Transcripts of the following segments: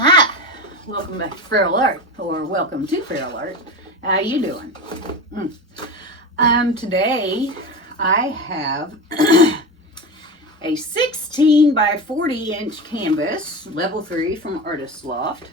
Hi, welcome back to feralart, or welcome to feralart. How you doing? Today I have a 16 by 40 inch canvas, level 3 from Artist Loft,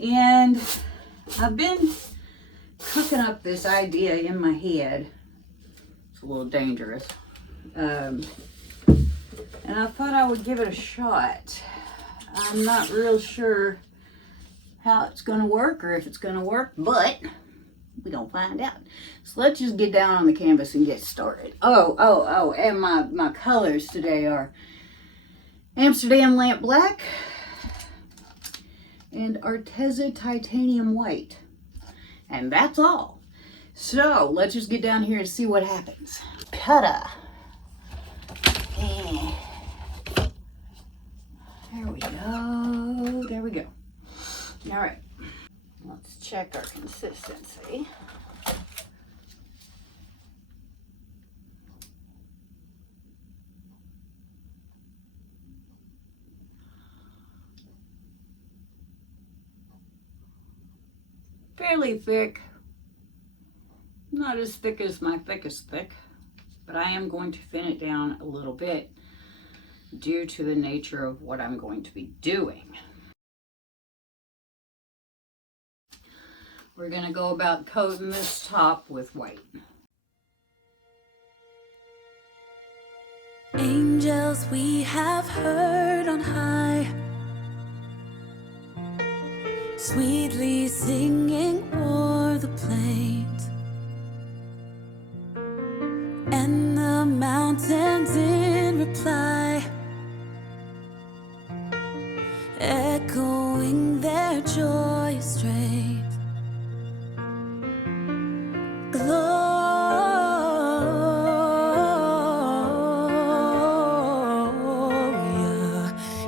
and I've been cooking up this idea in my head. It's a little dangerous, and I thought I would give it a shot. I'm not real sure how it's going to work or if it's going to work, but we're going to find out. So let's just get down on the canvas and get started. And my colors today are Amsterdam Lamp Black and Arteza Titanium White. And that's all. So let's just get down here and see what happens. Ta-da! There we go. There we go. All right. Let's check our consistency. Fairly thick. Not as thick as my thickest thick, but I am going to thin it down a little bit due to the nature of what I'm going to be doing. We're going to go about coating this top with white. Angels we have heard on high, sweetly singing o'er the plains, and the mountains in reply, echoing their joyous strains. Gloria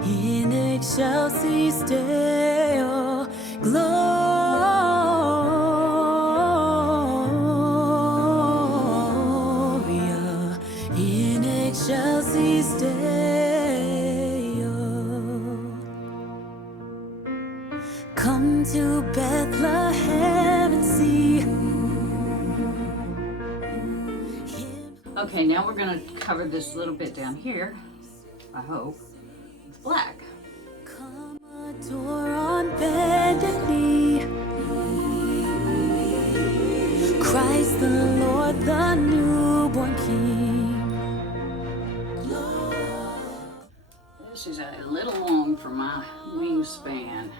in excelsis Deo. Gloria in excelsis Deo. Come to Bethlehem and see. Okay, now we're going to cover this little bit down here, I hope, with black. Come adore on bended knee, Christ the Lord, the newborn King. This is a little long for my wingspan,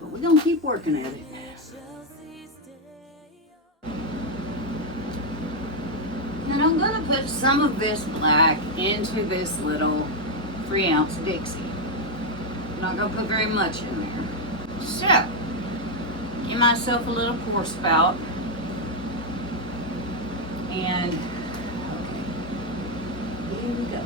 but we're going to keep working at it. And I'm going to put some of this black into this little 3-ounce Dixie. I'm not going to put very much in there. So, give myself a little pour spout. And, okay, here we go.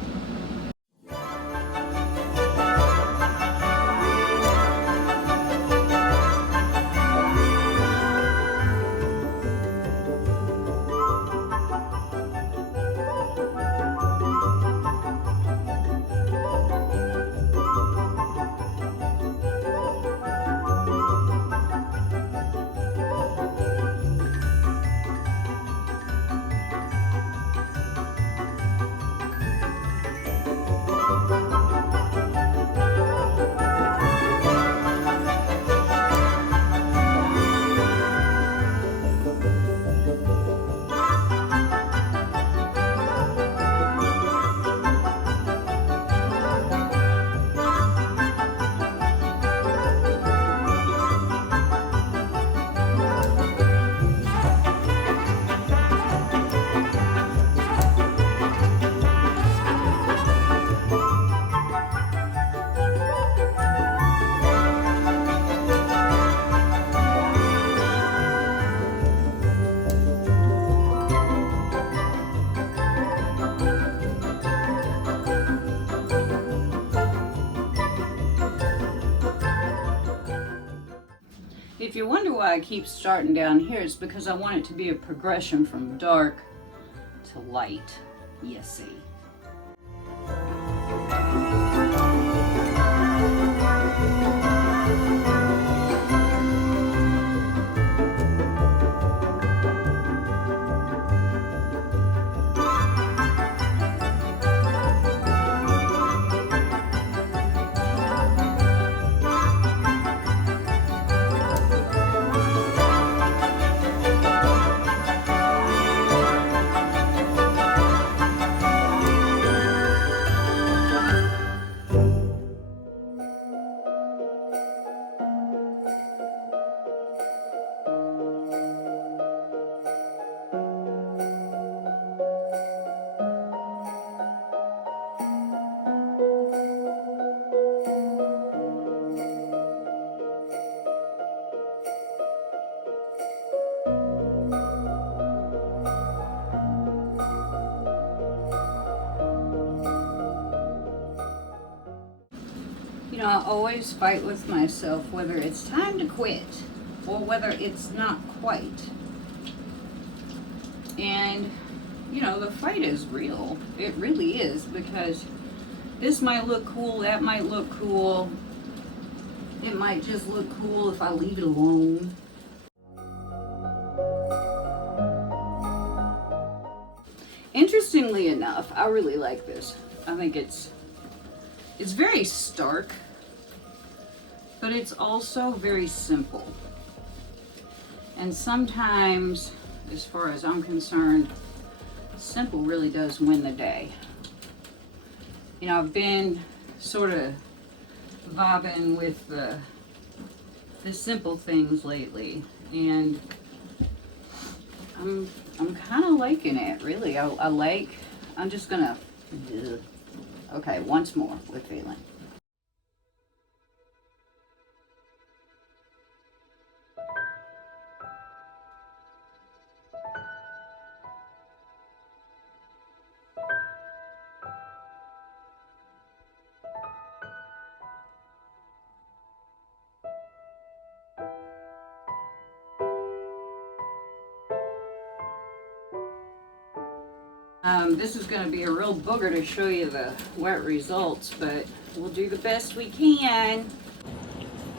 If you wonder why I keep starting down here, it's because I want it to be a progression from dark to light. You see. You know, I always fight with myself whether it's time to quit or whether it's not quite. And, you know, the fight is real. It really is, because this might look cool, that might look cool. It might just look cool if I leave it alone. Interestingly enough, I really like this. I think it's very stark, but it's also very simple. And sometimes, as far as I'm concerned, simple really does win the day. You know, I've been sort of vibing with the simple things lately, and I'm kind of liking it, really. I'm just gonna, okay, once more with feeling. This is going to be a real booger to show you the wet results, but we'll do the best we can.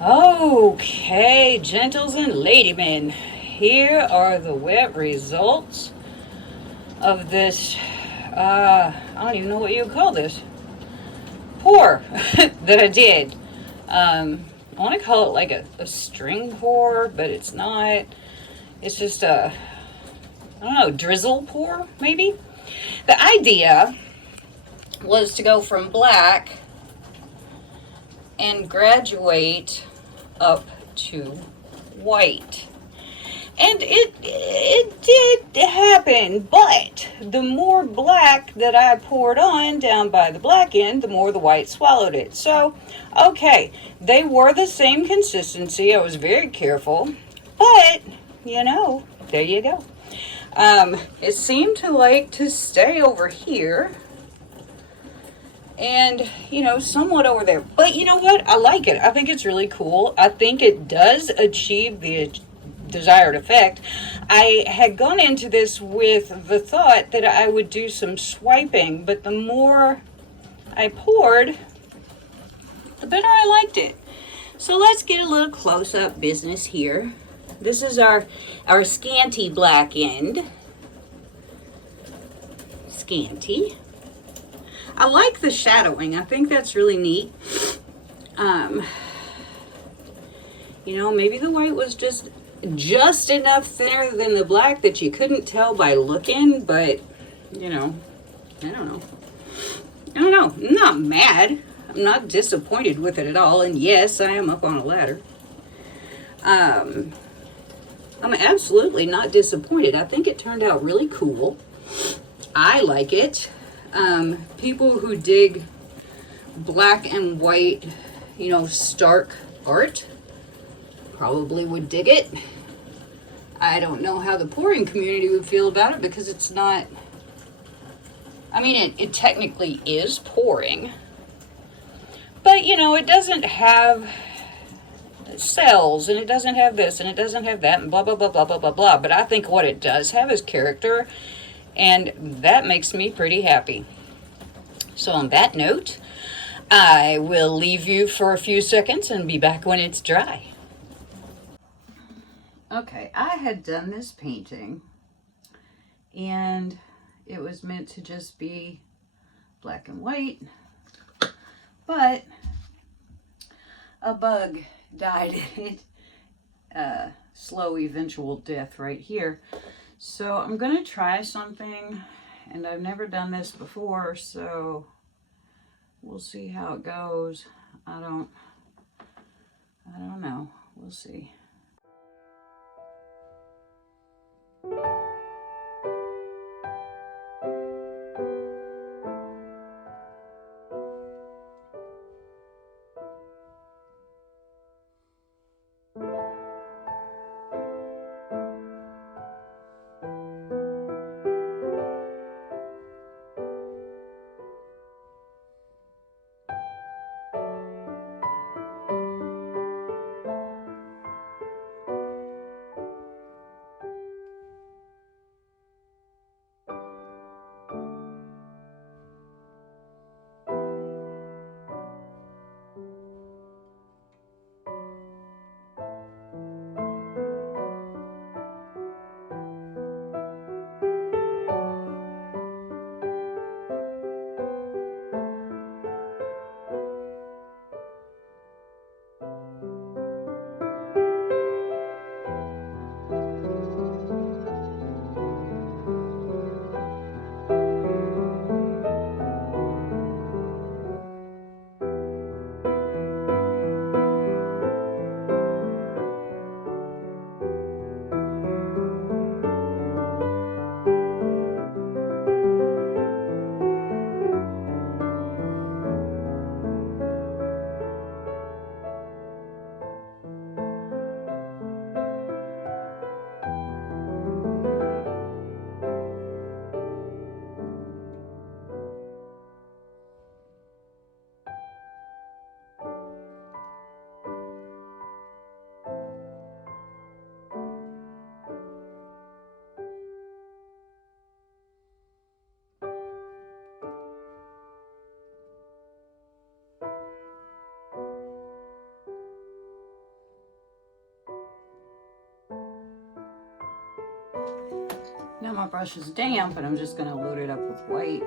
Okay, gentles and ladymen, here are the wet results of this, I don't even know what you would call this, pour that I did. I want to call it like a string pour, but it's not. It's just a, I don't know, drizzle pour, maybe? The idea was to go from black and graduate up to white. And it did happen, but the more black that I poured on down by the black end, the more the white swallowed it. So, okay, they were the same consistency. I was very careful, but, you know, there you go. It seemed to like to stay over here and, you know, somewhat over there. But you know what? I like it. I think it's really cool. I think it does achieve the desired effect. I had gone into this with the thought that I would do some swiping, but the more I poured, the better I liked it. So let's get a little close-up business here. This is our scanty black end. Scanty. I like the shadowing. I think that's really neat. You know, maybe the white was just enough thinner than the black that you couldn't tell by looking, but, you know, I don't know. I'm not mad. I'm not disappointed with it at all. And yes, I am up on a ladder. I'm absolutely not disappointed. I think it turned out really cool. I like it. People who dig black and white, you know, stark art probably would dig it. I don't know how the pouring community would feel about it, because it's not, I mean, it technically is pouring, but, you know, it doesn't have cells, and it doesn't have this, and it doesn't have that, and blah, blah, blah, blah, blah, blah, blah. But I think what it does have is character, and that makes me pretty happy. So on that note, I will leave you for a few seconds and be back when it's dry. Okay, I had done this painting, and it was meant to just be black and white, but a bug died in it. Slow eventual death right here. So I'm gonna try something, and I've never done this before, so we'll see how it goes. I don't know. We'll see. Now my brush is damp and I'm just going to load it up with white.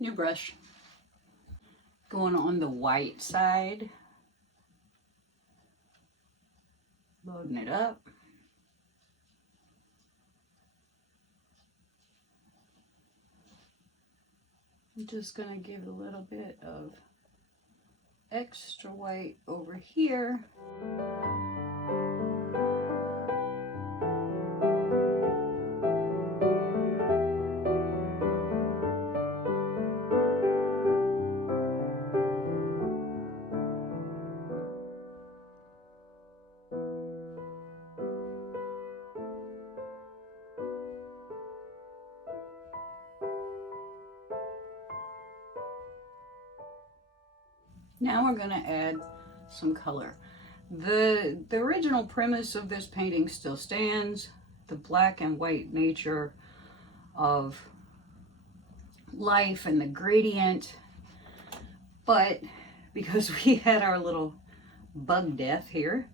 New brush. Going on the white side. Loading it up. I'm just going to give a little bit of extra white over here. Now we're going to add some color. The original premise of this painting still stands. The black and white nature of life and the gradient. But because we had our little bug death here,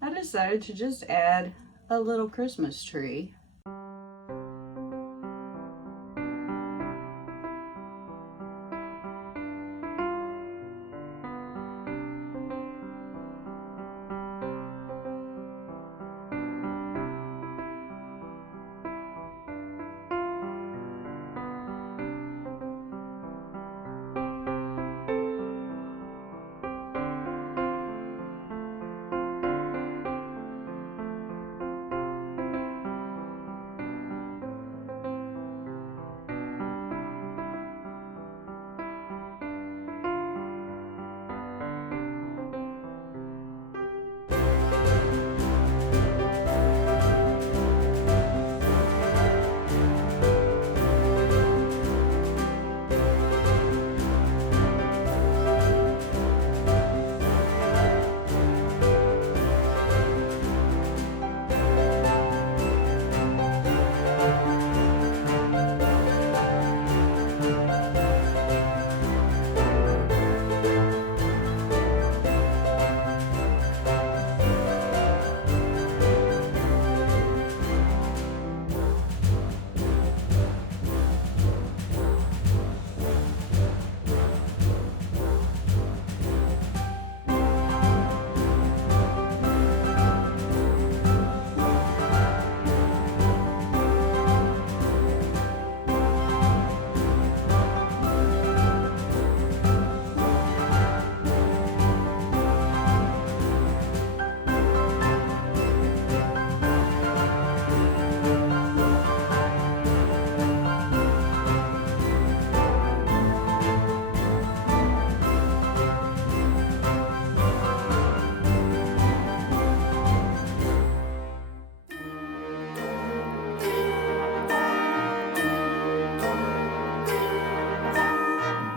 I decided to just add a little Christmas tree.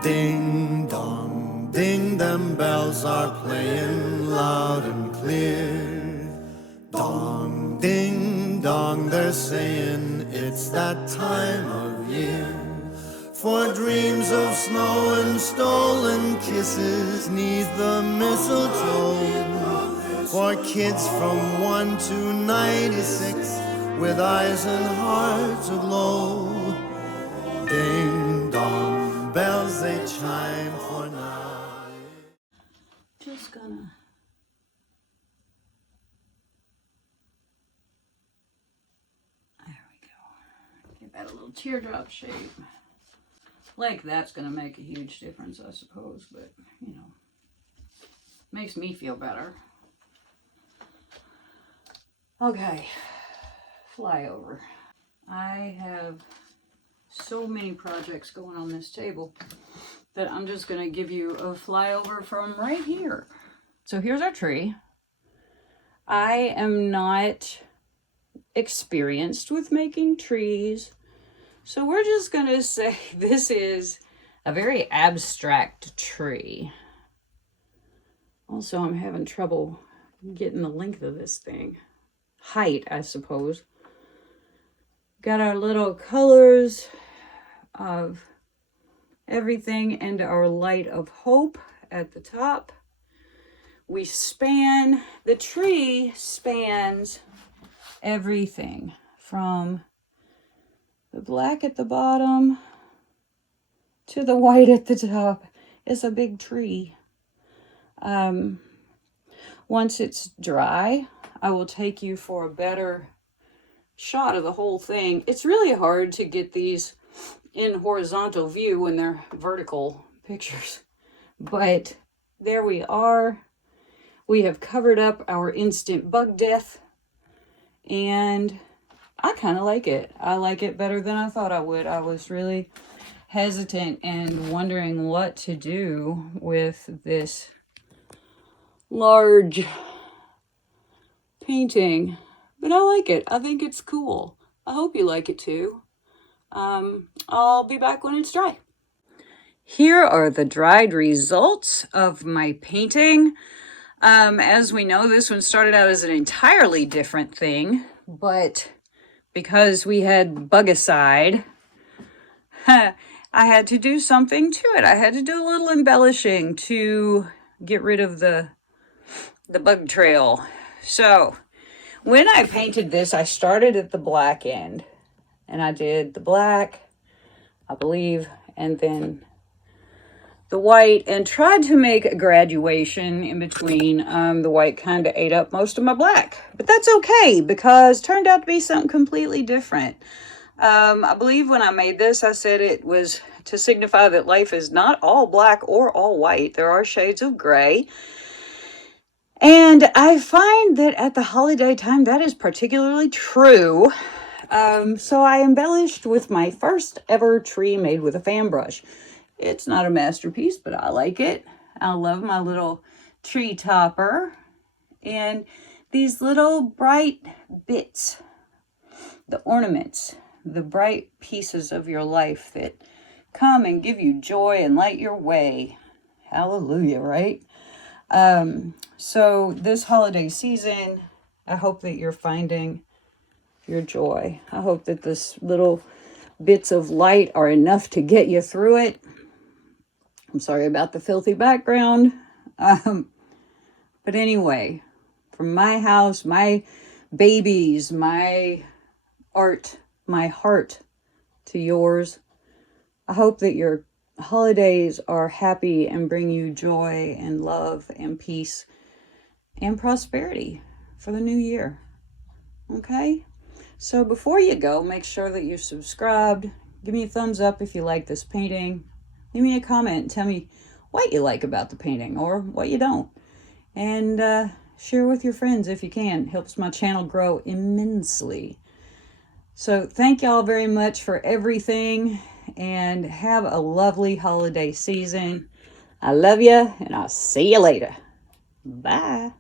Ding dong, ding, them bells are playing loud and clear. Dong, ding dong, they're saying it's that time of year. For dreams of snow and stolen kisses neath the mistletoe. For kids from 1 to 96 with eyes and hearts aglow. Ding dong, bells they chime for now. Just gonna there we go. Give that a little teardrop shape. Like that's gonna make a huge difference, I suppose, but you know, makes me feel better. Okay, flyover. I have so many projects going on this table that I'm just going to give you a flyover from right here. So here's our tree. I am not experienced with making trees, so we're just going to say this is a very abstract tree. Also, I'm having trouble getting the length of this thing. Height, I suppose. Got our little colors of everything and our light of hope at the top. We span, the tree spans everything from the black at the bottom to the white at the top. It's a big tree. Once it's dry, I will take you for a better shot of the whole thing. It's really hard to get these in horizontal view when they're vertical pictures, but there we are. We have covered up our instant bug death, and I kind of like it. I like it better than I thought I would. I was really hesitant and wondering what to do with this large painting, but I like it. I think it's cool. I hope you like it too. I'll be back when it's dry. Here are the dried results of my painting. As we know, this one started out as an entirely different thing, but because we had bugicide, I had to do something to it. I had to do a little embellishing to get rid of the bug trail. So when I painted this, I started at the black end, and I did the black, I believe, and then the white, and tried to make a graduation in between. The white kind of ate up most of my black, but that's okay because it turned out to be something completely different. I believe when I made this, I said it was to signify that life is not all black or all white. There are shades of gray. And I find that at the holiday time, that is particularly true. So I embellished with my first ever tree made with a fan brush. It's not a masterpiece, but I like it. I love my little tree topper. And these little bright bits, the ornaments, the bright pieces of your life that come and give you joy and light your way. Hallelujah, right? So this holiday season, I hope that you're finding your joy. I hope that this little bits of light are enough to get you through it. I'm sorry about the filthy background. But anyway, from my house, my babies, my art, my heart to yours, I hope that your holidays are happy and bring you joy and love and peace and prosperity for the new year. Okay? So before you go, make sure that you're subscribed. Give me a thumbs up if you like this painting. Leave me a comment and tell me what you like about the painting or what you don't. And share with your friends if you can. It helps my channel grow immensely. So thank y'all very much for everything, and have a lovely holiday season. I love you, and I'll see you later. Bye.